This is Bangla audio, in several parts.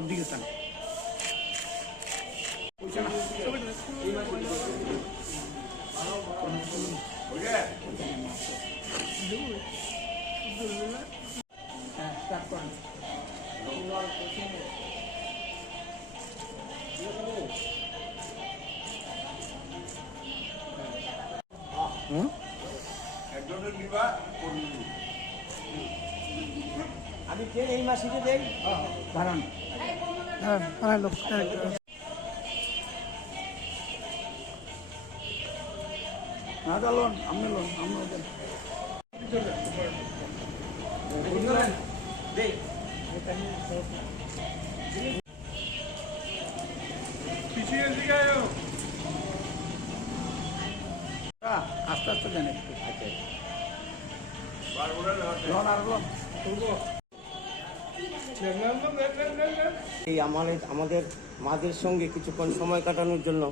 ক্যামেরার দিকে চান। আমি এই মাসিতে দেই বাড়ান। না লোন আপনি লোন আমরা আস্তে আস্তে দেন একটু। লোন আর লোন এই আমাদের মাদের সঙ্গে কিছুক্ষণ সময় কাটানোর জন্য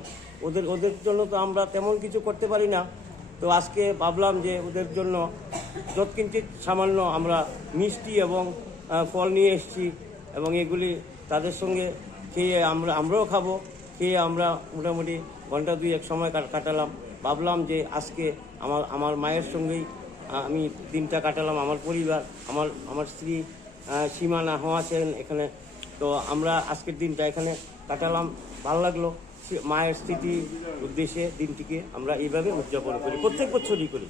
ওদের জন্য তো আমরা তেমন কিছু করতে পারি না। তো আজকে ভাবলাম যে ওদের জন্য যৎকিঞ্চিৎ সামান্য আমরা মিষ্টি এবং ফল নিয়ে এসেছি এবং এগুলি তাদের সঙ্গে খেয়ে আমরাও খাবো। খেয়ে আমরা মোটামুটি ঘন্টা দুয়েক সময় কাটালাম। ভাবলাম যে আজকে আমার মায়ের সঙ্গেই আমি দিনটা কাটালাম, আমার পরিবার, আমার স্ত্রী সীমা নাহা আছেন এখানে। তো আমরা আজকের দিনটা এখানে কাটালাম, ভালো লাগলো। মায়ের স্মৃতির উদ্দেশ্যে দিনটিকে আমরা এইভাবে উদযাপন করি, প্রত্যেক বছরই করি।